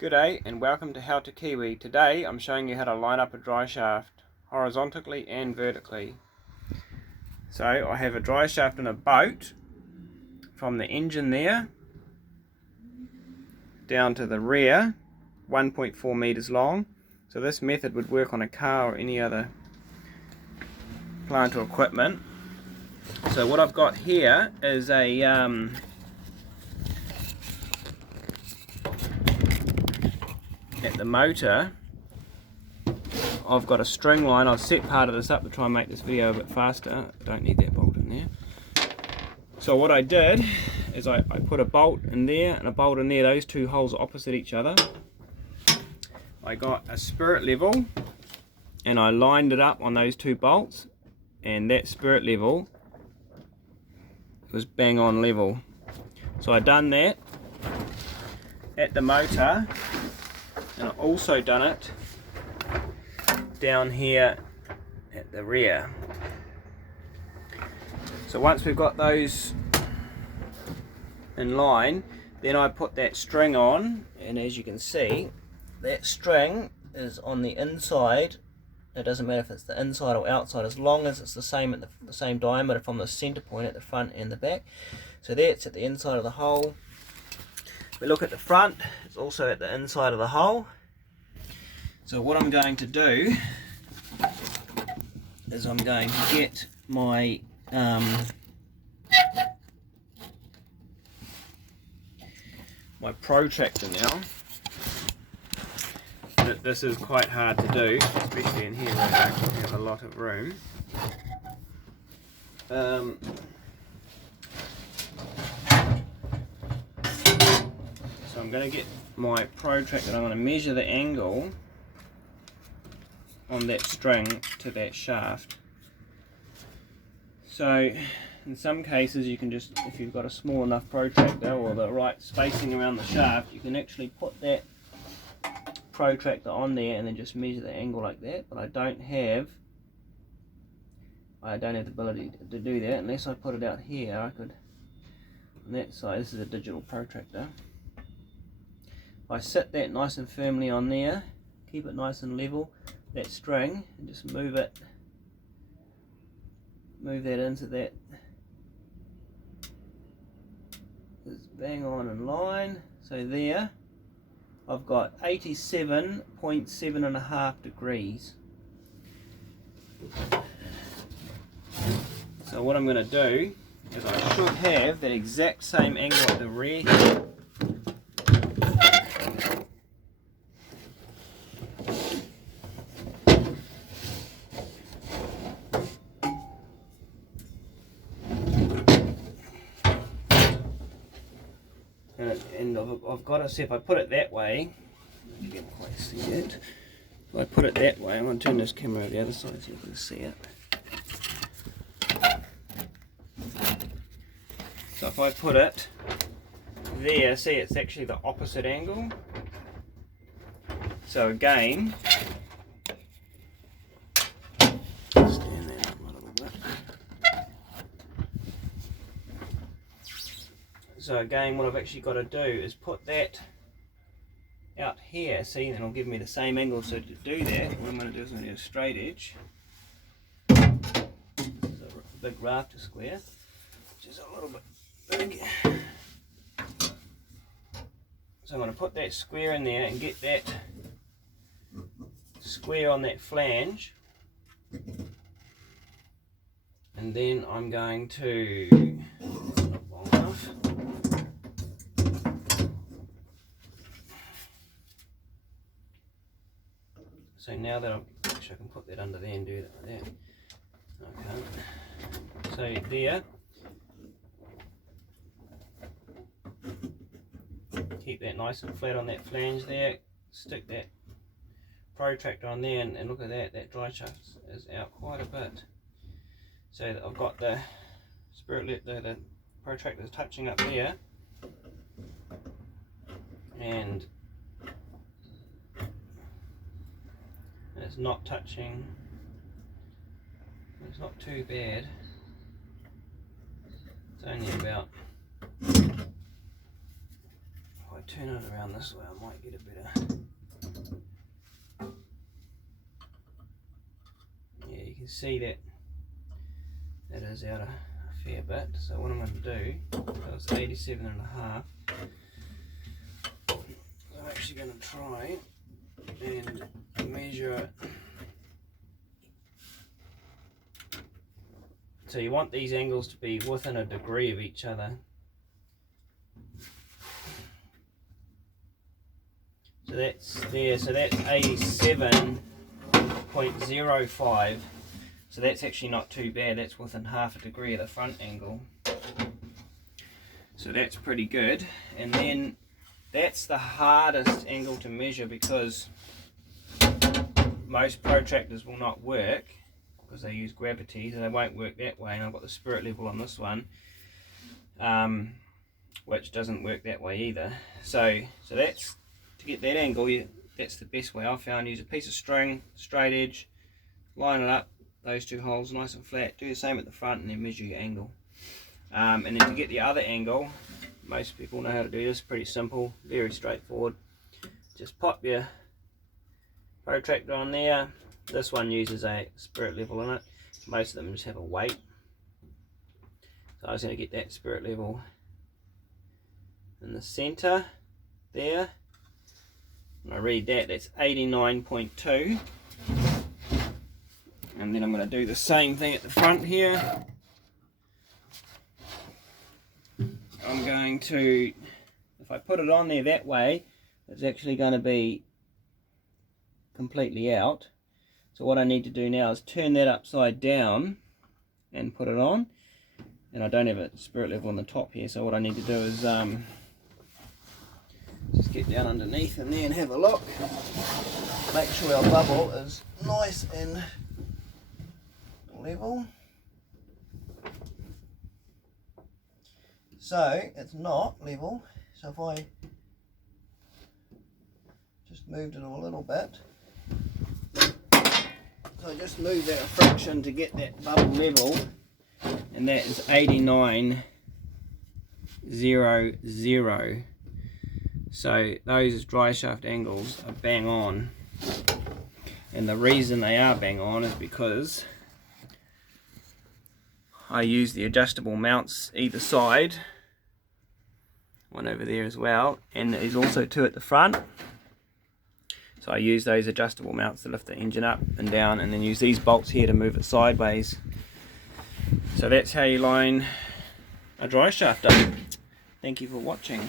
G'day and welcome to How to Kiwi. Today I'm showing you how to line up a dry shaft horizontally and vertically. So I have a dry shaft in a boat from the engine there down to the rear, 1.4 meters long. So this method would work on a car or any other plant or equipment. So what I've got here is a at the motor, I've got a string line. I've set part of this up to try and make this video a bit faster. Don't need that bolt in there. So what I did is I put a bolt in there and a bolt in there. Those two holes are opposite each other. I got a spirit level and I lined it up on those two bolts, and that spirit level was bang on level. So I done that at the motor, and I've also done it down here at the rear. So once we've got those in line, then I put that string on, and as you can see, that string is on the inside. It doesn't matter if it's the inside or outside, as long as it's the same at the same diameter from the center point at the front and the back. So that's at the inside of the hole. We look at the front, it's also at the inside of the hole. So what I'm going to do is I'm going to get my my protractor now. This is quite hard to do, especially in here where I don't have a lot of room. So I'm going to get my protractor. I'm going to measure the angle on that string to that shaft. So in some cases you can just, if you've got a small enough protractor or the right spacing around the shaft, you can actually put that protractor on there and then just measure the angle like that. But I don't have the ability to do that unless I put it out here. I could, on that side, this is a digital protractor. I sit that nice and firmly on there, keep it nice and level, that string, and just move that into that. It's bang on in line. So there I've got 87.7.5 degrees. So what I'm going to do is I should have that exact same angle at the rear here. And I've got to see, if I put it that way, you can quite see it. If I put it that way, I'm going to turn this camera to the other side so you can see it. So if I put it there, see, it's actually the opposite angle. So again, stand that up a little bit. So again, what I've actually got to do is put that out here, see, and it'll give me the same angle. So to do that, what I'm going to do is I'm going to do a straight edge. This is a big rafter square, which is a little bit big. So I'm going to put that square in there and get that square on that flange, and then I'm going to, so now that I can put that under there and do that like that. Okay. So there. Keep that nice and flat on that flange there. Stick that protractor on there, and look at that. That dry shaft is out quite a bit. So I've got the the protractor is touching up there, and it's not touching. It's not too bad. It's only about, if I turn it around this way, I might get a better. Yeah, you can see that that is out a fair bit. So what I'm going to do, that was 87.5. I'm actually going to try and measure it. So you want these angles to be within a degree of each other. So that's there, so that's 87.05. So that's actually not too bad, that's within half a degree of the front angle. So that's pretty good. And then that's the hardest angle to measure because most protractors will not work because they use gravity, so they won't work that way. And I've got the spirit level on this one, which doesn't work that way either. So that's, to get that angle, that's the best way I've found. Use a piece of string, straight edge, line it up, those two holes nice and flat. Do the same at the front and then measure your angle. And then to get the other angle, most people know how to do this, pretty simple, very straightforward. Just pop your protractor on there. This one uses a spirit level in it. Most of them just have a weight. So I was going to get that spirit level in the center there. When I read that, that's 89.2. And then I'm going to do the same thing at the front here. I'm going to, if I put it on there that way, it's actually going to be completely out. So what I need to do now is turn that upside down and put it on. And I don't have a spirit level on the top here, so what I need to do is just get down underneath and then have a look. Make sure our bubble is nice and level. So it's not level, so if I just moved it a little bit, so I just moved that a fraction to get that bubble level, and that is 89.00. So those dry shaft angles are bang on, and the reason they are bang on is because I use the adjustable mounts either side, one over there as well, and there's also two at the front. So I use those adjustable mounts to lift the engine up and down, and then use these bolts here to move it sideways. So that's how you line a dry shaft up. Thank you for watching.